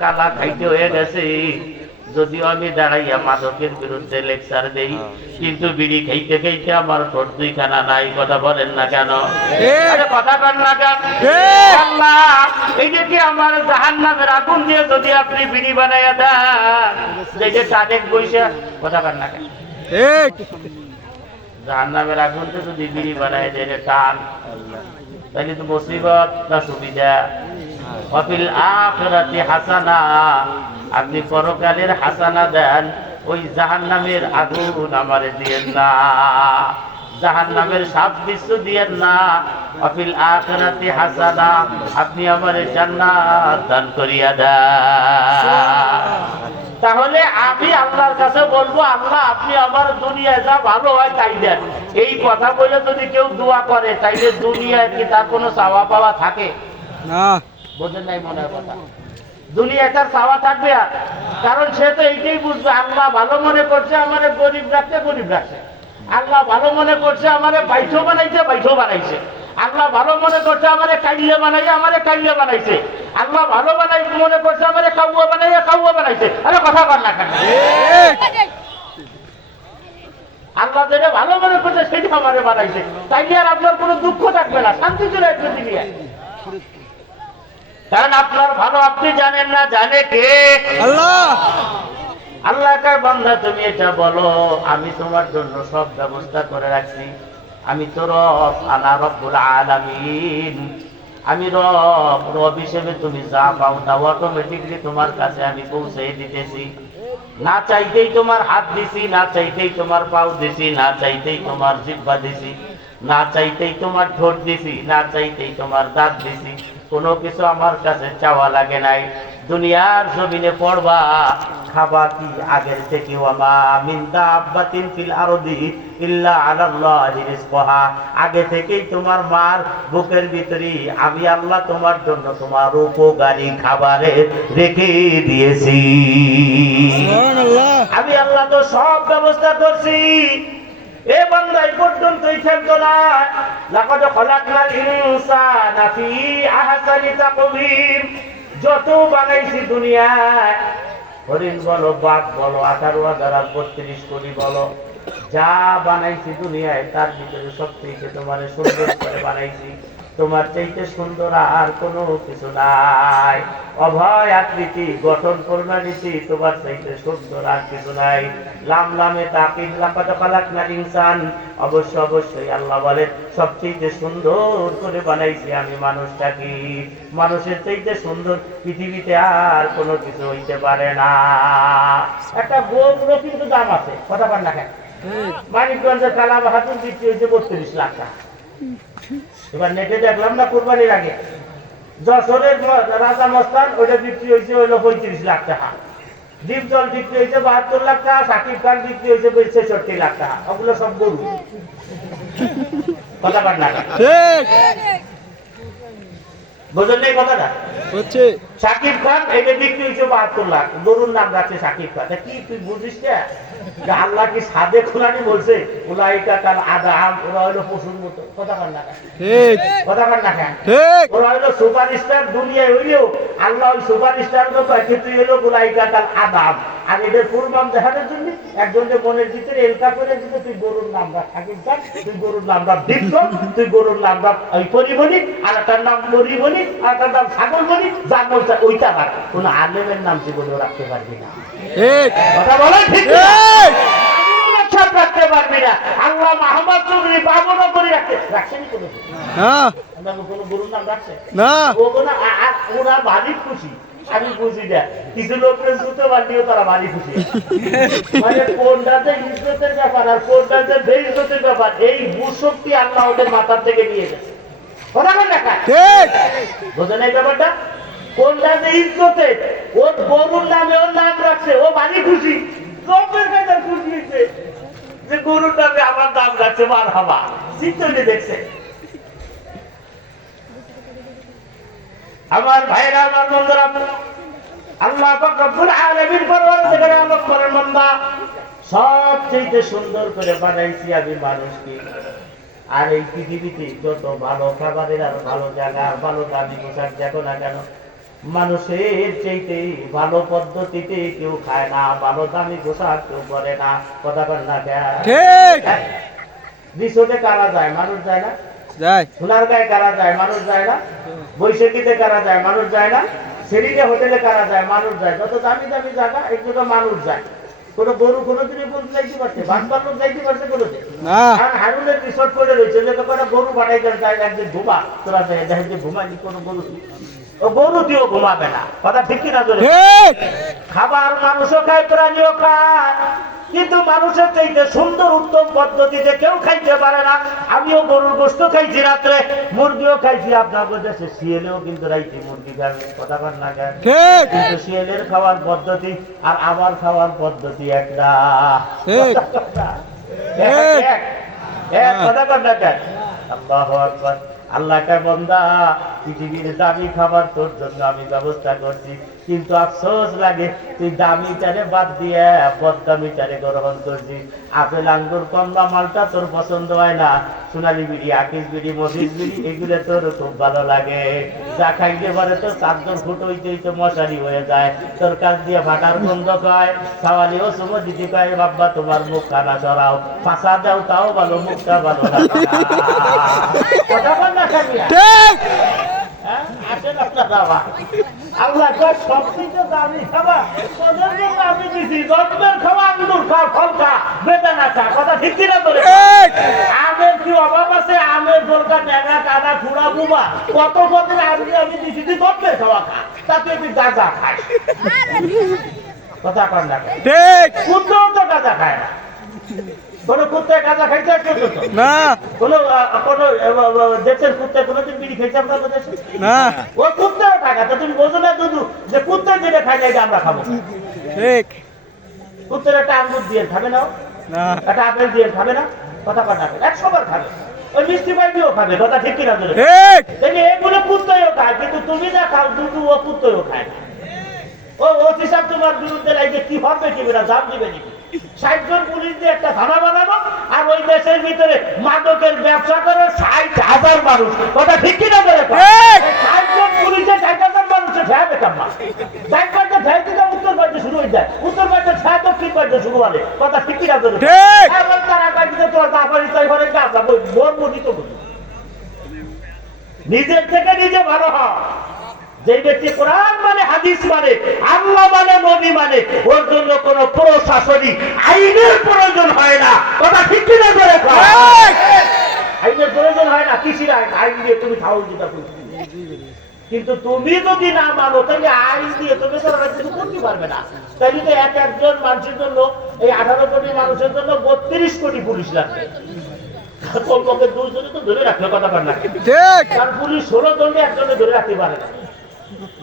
কালা খাইতে হয়ে গেছে। যদিও আমি দাঁড়াইয়া মাদকের বিরুদ্ধে লেকচার দেই, কিন্তু বিড়ি খাইতে খাইতে আমার ঠোঁট দুইখানা নাই। কথা বলেন না কেন? আরে কথা বলেন না কেন? আল্লাহ, এই যে কি আমার জাহান্নামের আগুন দিয়ে যদি আপনি বিড়ি বানাইয়া দেন, এই যে টানেক বইসা, কথা বলেন না কেন? জাহান্নামের আগুন দিয়ে যদি বিড়ি বানায় দেয় টান, তাহলে তো মুসিবত না সুবিধা? ওয়াফিল আখিরাতি হাসানা, আপনি পরকালের হাসানা দেন, ওই জাহান্নামের আগুন আমারে দিয়েন না, জাহান্নামের সাপ বিশ্ব দিয়েন না। ওয়াফিল আখিরাতি হাসানা, আপনি আমারে জান্নাত দান করিয়া দেন। তাহলে আমি আল্লাহর কাছে বলবো, আল্লাহ আপনি আমার দুনিয়ায় যা ভালো হয় তাই দেন। এই কথা বলে যদি কেউ দোয়া করে, তাইলে দুনিয়ায় কি তার কোনো চাওয়া পাওয়া থাকে? না। বোঝেন নাই মনে হয় কথা? দুনিয়ায় তার চাওয়া থাকবে? আর কারণ সে তো এইটাই বুঝবে, আল্লাহ ভালো মনে করছে আমারে গরিব রাখতে, গরিব রাখছে। আল্লাহ ভালো মনে করছে আমারে বাইঠো বানাইছে, বাইঠো বানাইছে। আল্লাহ ভালো মনে করছে আমারে কাইলে বানাইয়া, আমারে কাইলে বানাইছে। আল্লাহ ভালো মনে করছে আমারে কাউয়া বানাইয়া, কাউয়া বানাইছে। আরে কথা বল না কেন? আল্লাহ যেটা ভালো মনে করছে সেটা আমারে বানাইছে, তাইলে আর আপনার কোনো দুঃখ থাকবে না, শান্তি চলে আসবে দুনিয়ায়। কারণ আপনার ভালো আপনি জানেন না, জানে কে? আল্লাহ। আল্লাহ কার বান্দা, তুমি এটা বলো, আমি তোমার জন্য সব ব্যবস্থা করে রাখছি। আমি তো রব, আনা রব্বুল আলামিন। আমি রব, রব হিসেবে তুমি যা পাও তা অটোমেটিকলি তোমার কাছে আমি পৌঁছে দিতেছি। না চাইতেই তোমার হাত দিছি, না চাইতেই তোমার পাও দিছি, না চাইতেই তোমার জিহ্বা দিছি, না চাইতেই তোমার ঠোঁট দিছি, না চাইতেই তোমার দাঁত দিছি। কোনো কিছু আমার কাছে চাওয়া লাগে নাই। দুনিয়ার জমিনে পড়বা, খাবা কি আগের থেকে, ওয়ামা মিন দাব্বাতিন ফিল আরদি ইল্লা আলাল্লাহি রিজকুহা, আগে থেকেই তোমার মার বুকের ভিতরে আমি আল্লাহ তোমার জন্য তোমার উপকারী খাবারে রেখে দিয়েছি। সুবহানাল্লাহ। আমি আল্লাহ তো সব ব্যবস্থা করছি। এ বান্দা এই পর্যন্তই থাকতো না, লাকাদ খালাকনাল ইনসানা ফি আহসানি তাকওয়িম, যত বানাইছি দুনিয়ায়, হরিণ বলো, বাঘ বলো, 18,032 কোটি বলো, যা বানাইছি দুনিয়ায় তার ভিতরে সবচেয়ে তোমার সুন্দর করে বানাইছি। তোমার চাইতে সুন্দর আর কোনো কিছু নাই। অভয় আকৃতি, গঠন প্রণালীতে তোমার চাইতে সুন্দর আর কিছু নাই। লাম লামে তাকিন, লাকাদ খালাকনাল ইনসান, অবশ্যই আল্লাহ বলেন সবচেয়ে সুন্দর করে বানাইছি আমি মানুষটাকে। মানুষের চাইতে সুন্দর পৃথিবীতে আর কোনো কিছু হইতে পারে না। একটা গরুরও কিন্তু দাম আছে, কথা বল না কেন? মানিকগঞ্জের কালা বাহাদুর বিক্রি হয়েছে 32 লাখ টাকা। এবার নেটে দেখলাম না কুরবানির আগে, যশোরের রাজা মস্তান, ওইটা বিক্রি হয়েছে হইলো 35 লাখ টাকা। দীপজল বিক্রি হয়েছে 72 লাখ টাকা। সাকিব খান বিক্রি হয়েছে 66 লাখ টাকা। ওগুলো সব গরু, কথা বল না? বুঝলেন এই কথাটা? হচ্ছে সাকিব খান এটা বিক্রি হয়েছে 72 লাখ, গরুর নাম রাখছে সাকিব খান। কি তুই বুঝিস না? আল্লাহ কি সাদে খোলানি বলছে, উলাইকা কাল আদআম, ওরা হলো পশুর মতো। কথা বল না? ঠিক কথা বল না? ঠিক। ওরা হলো সুপারস্টার, দুনিয়ায় হইলেও আল্লাহ ওই সুপারস্টার মতো তুই হলো উলাইকা কাল আদআম। আর এদের পূর্বাম দেখানোর জন্য একজনের মনের ভিতরে এলকা করে দিতে, তুই গরুর নাম রাখ সাকিব খান, তুই গরুর নাম রাখ দীপজল, তুই গরুর নাম রাখ ওই পরিমণি, আর তার নাম মরিমণি, আর তার নাম ছাগলমণি, যার বলছে ওইটা রাখ। কোন আলেমের নাম জীবনে রাখতে পারবি না। কথা বলে ঠিক সব রাখতে পারবি না। আল্লাহ মাহমদ চৌধুরী বাবুরা করে রাখছেনি কোনো গরুর নাম রাখছে না। ওরা ভারী খুশি, আমি বুঝি না। কিছু লোকের জুতো বান্ধিও তারা ভারী খুশি। মানে কোনটা যে ইজ্জতের ব্যাপার আর কোনটা যে বেইজ্জতের ব্যাপার, এই বুশক্তি আল্লাহ ওদের মাথার থেকে নিয়ে গেছে। কথা বল না? ঠিক। বোঝেন এই ব্যাপারটা? কোনটা যে ইজ্জতের, ওর গরুর নামে ওর নাম রাখছে, ও ভারী খুশি। চোখের কাছে খুশি হয়েছে যে গরুর নামে আমার নাম রাখছে, মার হাবা চিত্তনে দেখছে। আমার ভাইরা, আমার বন্ধুরা, আল্লাহ পাক রব্বুল আলামিন পরওয়ারদিগার আলম করেন, বান্দা সবচেয়ে সুন্দর করে বানাইছি আমি মানুষকে। আর এই পৃথিবীতে যত ভালো খাবারের আর ভালো জায়গা, ভালো দামি পোশাক দেখো না কেন, মানুষের চাইতে ভালো পদ্ধতিতে কেউ খায় না, ভালো দামি পোশাক কেউ করে না। কথা বল না ঠিক। রিসোর্টে কারা যায়? মানুষ যায় না। যায়। সোনার গায়ে কারা যায়? মানুষ যায় না। বৈশাখীতে কারা যায়? মানুষ যায় না। সেরিনে হোটেলে কারা যায়? মানুষ যায়। যত দামি দামি জায়গা এক জায়গা মানুষ যায়। কোনো গরু কোনোদিনই বলতে যাইতে পারছে? বাঁধবার লোক যাইতে পারছে কোনোদিন? আর হারুনের রিসোর্ট করে রয়েছে, যে কোনো গরু বানাই যায় একদিন ঘুমা, তোরা দেখেন যে ঘুমাইনি কোনো গরু, ও গরু দিয়েও ঘুমাবে না। কথা ঠিক কিনা? খাবার মানুষও খায়, প্রাণীও খায়, কিন্তু মানুষের চাইতে সুন্দর উত্তম পদ্ধতিতে কেউ খাইতে পারে না। আমিও গরুর গোশত খাইছি রাত্রে, মুরগিও খাইছি। আপনার দেশে শিয়ালেও কিন্তু রাইছি মুরগি খাবে। কথা বল না কেন? কিন্তু শিয়ালের খাওয়ার পদ্ধতি আর আমার খাওয়ার পদ্ধতি একটা। কথা বল না কেন? আল্লাহু আকবার। আল্লাহ কা বান্দা, পৃথিবীর দামি খাবার তোর জন্য আমি ব্যবস্থা করছি, কিন্তু আফসোস লাগে তুই দামিটারে বাদ দিয়ে বদদামিটারে গ্রহণ করছি। আপেল আঙ্গুর কমলা মালটা তোর পছন্দ হয় না, সোনালি বিড়ি, আকিস বিড়ি, মফিজ বিড়ি এগুলো তোর খুব ভালো লাগে। যা খাইতে পারে তোর চাদর ফুটো হইতে হইতে মশারি হয়ে যায়, তোর কাছ দিয়ে ফাটার গন্ধ কয়, সাওয়ালিও সুমো দিতে কয় বাব্বা তোমার মুখ কানা সরাও, ফাঁসা দাও তাও ভালো, মুখটা ভালো না। কথা বল না খাবিয়া? আসেন আপনার বাবা, আল্লাহ সবথেকে দামি খাবার তোদের জন্য আমি দিছি। জন্মের খাওয়া, আঙ্গুর খা, ফল খা, বেদানা খা। কথা ঠিক কিনা বলে? আমের কি অভাব আছে? আমের দরকার ন্যাংরা কাদা খুঁড়া বুবা কত কত আমি দিছি, তুই জন্মের খাওয়া খা, তাতে তুই গাঁজা খাস। কথা কর না? কুত্তাও তো গাঁজা খায় না। কোন কুত্তায় গাঁজা খাইতে না? কোন দেশের কুত্তায় কোনোদিন বিড়ি খাইছে আপনাদের দেশে? না। ও কুত্তাও খায় না। তুমি বোঝো না দুধু যে কুত্তায় যেটা খাই না এটা আমরা খাবো? ঠিক। কুত্তার একটা আঙ্গুর দিয়ে খাবে না, একটা আপেল দিয়ে খাবে না? কথা কর না? 100 বার খাবে। ওই মিষ্টি পাই দিয়েও খাবে। কথা ঠিক কিনা? এগুলো কুত্তায়ও খায়, কিন্তু তুমি যা খাও দুধু ও কুত্তায়ও খায় না। ও হিসাব তোমার বিরুদ্ধে লাগে কি হবে, কি বেটা জাম দিবে নাকি? 60 জন পুলিশ দিয়ে একটা থানা বানানো, আর ওই দেশের ভিতরে মাদকের ব্যবসা করে 60,000 মানুষ। কথা ঠিক কিনা? 60 জন পুলিশে 60,000 মানুষের ভ্যা বেকার মা সাইড পাইতে ভ্যাই থেকে উত্তর পাইতে শুরু হয়ে যায়, উত্তর পাইতে ছায় দক্ষিণ পাইতে শুরু হবে। কথা ঠিক কিনা? এবার তারা পাইতে তোর বাপারি চাই ঘরে গাছা বই বোর মনি তো বলি। নিজের থেকে নিজে ভালো হ। যে ব্যক্তি কোরআন মানে, হাদিস মানে, আল্লাহ মানে, নবী মানে, ওর জন্য কোন প্রশাসনিক আইনের প্রয়োজন হয় না। কথা ঠিক কিনা? আইনের প্রয়োজন হয় না। কৃষির আইন, আইন দিয়ে তুমি খাও যেটা করছি, কিন্তু তুমি যদি না মানো তাহলে আইন দিয়ে তুমি তো কিছু করতে পারবে না। তাহলে তো একজন মানুষের জন্য, এই 18 কোটি মানুষের জন্য 32 কোটি পুলিশ লাগবে। কমপক্ষে 2 জনে তো ধরে রাখলে। কথা বল না? কারণ পুলিশ 16 জনে একজনে ধরে রাখতে পারে না।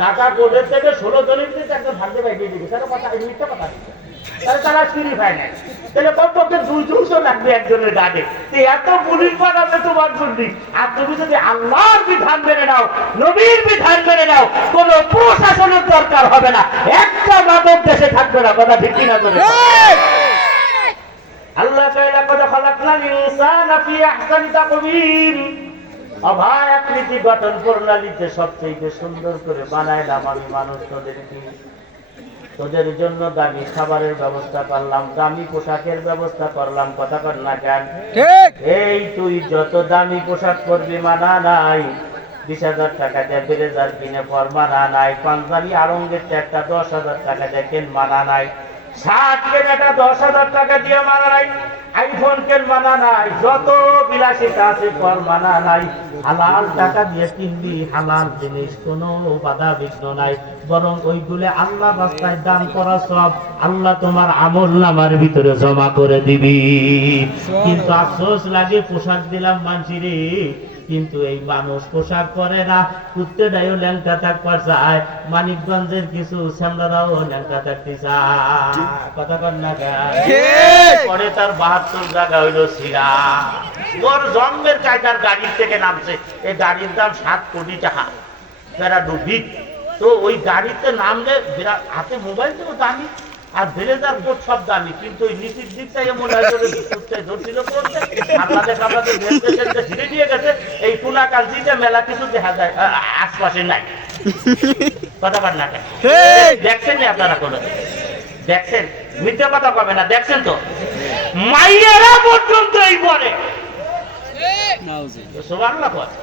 ঢাকা কোর্টের থেকে 16 জনের একজন ভাগ্যে বাইরে দিবে, তারা কথা মিথ্যা কথা, তাহলে তারা ফিরি পায় না। তাহলে কমপক্ষে 200 লাগবে একজনের গাড়ি। এত পুলিশ বানাবে তোমার জন্য। আর তুমি যদি আল্লাহর বিধান মেনে নাও, নবীর বিধান মেনে নাও, কোন প্রশাসনের দরকার হবে না, একটা মাদক দেশে থাকবে না। কথা ঠিক কিনা? আল্লাহ তাআলা কত খালাকনাল ইনসানা ফি আহসানি তাকওয়িম, অভায় আকৃতি গঠন প্রণালীতে সবচেয়ে সুন্দর করে বানাইলাম আমি মানুষ তোদেরকে। তোদের জন্য দামি খাবারের ব্যবস্থা করলাম, দামি পোশাকের ব্যবস্থা করলাম। কথা কর না কেন? এই তুই যত দামি পোশাক পরবি মানা নাই, 20,000 টাকা দিয়ে ব্লেজার কিনে পর মানা নাই, পাঞ্জাবি আরঙ্গের একটা 10,000 টাকা দিয়ে কেন মানা নাই, শার্ট কেনাটা 10,000 টাকা দিয়ে মানা নাই, আইফোন কেন মানা নাই, যত বিলাসিতা আছে পর মানা নাই। হালাল টাকা দিয়ে কিনবি হালাল জিনিস, কোনো বাধা বিঘ্ন নাই, বরং ওইগুলো আল্লাহ রাস্তায় দান করা সব আল্লাহ তোমার আমল নামার ভিতরে জমা করে দিবি। কিন্তু আফসোস লাগে, পোশাক দিলাম মানসিরে, কিন্তু এই মানুষ পোশাক পরে না। কুত্তেটাও ল্যাংটা থাকবার চায়, মানিকগঞ্জের কিছু শ্যামলারাও ল্যাংটা থাকতে চায়। কথা কর না? পরে তার 72 জায়গা হইলো সিরা। ওর জন্মের কায়দার গাড়ির থেকে নামছে, এই গাড়ির দাম 7 কোটি টাকা, যারা ডুবি। তো ওই গাড়িতে নামলে বিরাট, হাতে মোবাইল তো দামি, আর ব্লেজার কোট সব দামি, কিন্তু ওই নীতির দিকটা এমন হয় ধরছিল করছে আপনাদের ছিঁড়ে দিয়ে গেছে। এই টুনা কালচিতে মেলা কিছু দেখা যায় আশপাশে নাই। কথা বলেন না কেন? দেখছেন নি আপনারা কোনো দেখছেন? মিথ্যা কথা কবে না, দেখছেন তো? মাইয়ারা পর্যন্ত এই বলে সুবহানাল্লাহ বলে।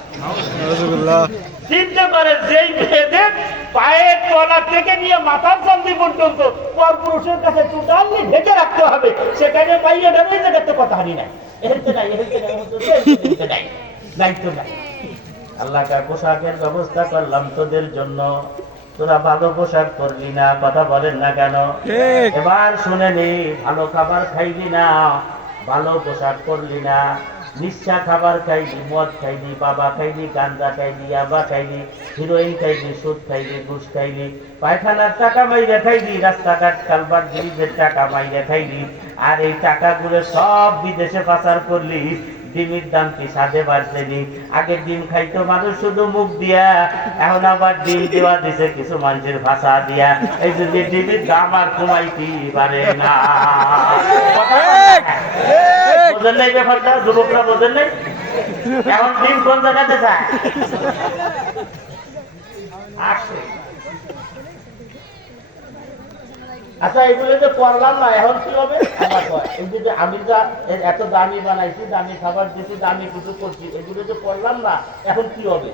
চিন্তা করে যেই মেয়েদের পায়ের তলা থেকে নিয়ে মাথার চান্দি পর্যন্ত পরপুরুষের কাছে টোটালি ঢেকে রাখতে হবে, সেখানে মাইয়ারা ওই জায়গাতে কথা হারি নাই, এহেতে নাই, এহেতে নাই, দায়িত্ব নাই। আল্লাহ তাআলা পোশাকের ব্যবস্থা করলাম তোদের জন্য, তোরা ভালো পোশাক পরবি না, কথা বলেন না কেন? এবার শুনে নে, ভালো খাবার খাইবি না, ভালো পোশাক পরলি না, নিঃশা খাবার খাইবি, মদ খাইবি, বাবা খাইবি, গাঁজা খাইবি, ইয়াবা খাইবি, হিরোইন খাইবি, সুদ খাইবি, ঘুষ খাইবি, পায়খানার টাকা মাইরে খাইবি, রাস্তাঘাট কালবার ব্রিজের টাকা মাইরে খাইবি, আর এই টাকাগুলো সব বিদেশে পাচার করলি। ডিমের দাম কি সাথে বাড়ছেনি? আগের ডিম খাইতো মানুষ শুধু মুখ দিয়া, এখন আবার ডিম দেওয়া দিছে কিছু মানুষের ভাষা দিয়া। এই যদি ডিমের দাম আর কমাইতে পারে না, বোঝেন নাই ব্যাপারটা? যুবকরা বোঝেন নাই? এখন ডিম কোন জায়গাতে যায়? আচ্ছা, এগুলো যে করলাম না, এখন কি হবে? এই যে আমি যা এত দামি বানাইছি, দামি খাবার দিচ্ছি, দামি কিছু করছি, এগুলো যে করলাম না, এখন কি হবে?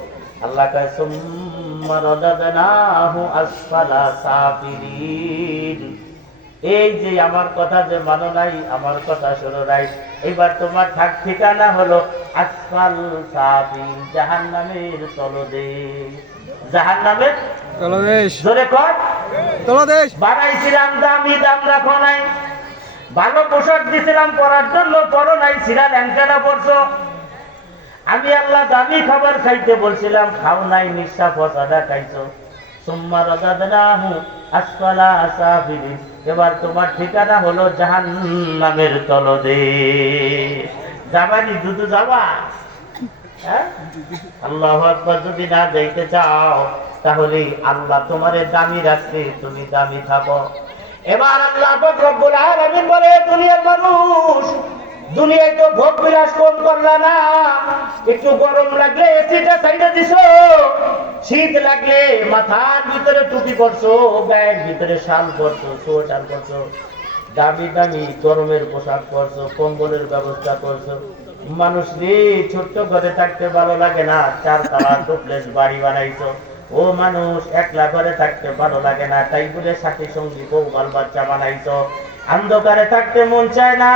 আল্লাহ কয় সুম্মা রাদাদনাহু আসফালা সাফিলিন। এই যে আমার কথা যে মানো নাই, আমার কথা শোনো নাই, এবার তোমার থাক ঠিকানা হলো আসফাল সাফিল, জাহান্নামের তলদেশ। জাহান্নামের তলদেশ, জোরে কর তলদেশ। বানাইছিলাম দামি, দাম রাখো নাই, ভালো পোশাক দিছিলাম পরার জন্য, পরো নাই, সিরা ল্যাংচাটা পরছো। আমি আল্লাহ দামি খাবার খাইতে বলছিলাম, খাও নাই, নিঃশ্বাস পচাটা খাইছো। সুম্মা রাদাদনাহু আসফালা সাফিলিন, এবার তোমার ঠিকানা হলো জাহান্নামের তলদেশ। যাবানি দুধু যাবা? আল্লাহু আকবার। যদি না দেখতে চাও তাহলে আল্লাহ তোমারে দামি রাখছে, তুমি দামি থাকো। এবার আল্লাহ পাক রব্বুল আলামিন বলে, দুনিয়ার মানুষ, দুনিয়ায় তো ভোগ বিলাস কম করলা না, একটু গরম লাগলে এসিটা ছাইড়া দিছো, শীত লাগলে মাথার ভিতরে টুপি পরছো, গায়ের ভিতরে শাল পরছো, সোয়েটার পরছো, দামি দামি গরমের পোশাক পরছো, কম্বলের ব্যবস্থা করছো। মানুষ রে, ছোট্ট ঘরে থাকতে ভালো লাগে না, 4 তলা ডুপ্লেক্স বাড়ি বানাইছো। ও মানুষ, একলা ঘরে থাকতে ভালো লাগে না, তাই বলে সাথী সঙ্গী বউ বাল বাচ্চা বানাইছো। অন্ধকারে থাকতে মন চায় না,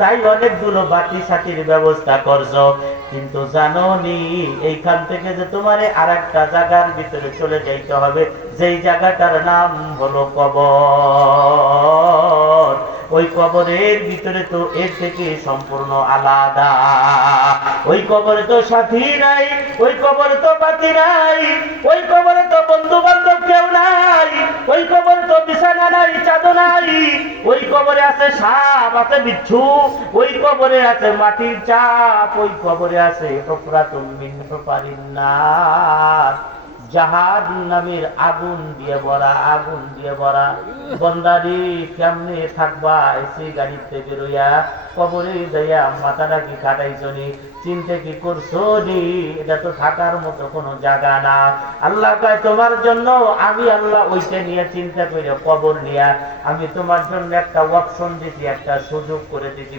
তাই অনেকগুলো বাতি সাথীর ব্যবস্থা করছো। কিন্তু জানো নি, এইখান থেকে যে তোমারে আর একটা জায়গার ভিতরে চলে যাইতে হবে, যেই জায়গাটার নাম হলো কবর। ওই কবরের ভিতরে তো এর থেকে সম্পূর্ণ আলাদা। ওই কবরে তো সাথী নাই, ওই কবরে তো বাতি নাই, ওই কবরে তো বন্ধু বান্ধব কেউ নাই, ওই কবরে তো বিছানা নাই, চাদর নাই, ওই কবরে আছে সাপ, আছে বিচ্ছু, ওই কবরে আছে মাটির চাপ, ওই কবরে আছে হুফরাতুম মিন হুফারিন নার, জাহান্নামের আগুন দিয়ে ভরা, আগুন দিয়ে ভরা। বন্দারি কেমনে থাকবা এসে গাড়িতে বেরোয়া, কবরে যাইয়া মাথাটা কি কাটাইছো নি, চিন্তা কি করছো নি? এটা তো থাকার মতো কোনো জায়গা না। আল্লাহ কয়, তোমার জন্য আমি আল্লাহ ওইটা নিয়ে চিন্তা করে কবর নিয়া আমি তোমার জন্য একটা অপশন দিছি, একটা সুযোগ করে দিছি।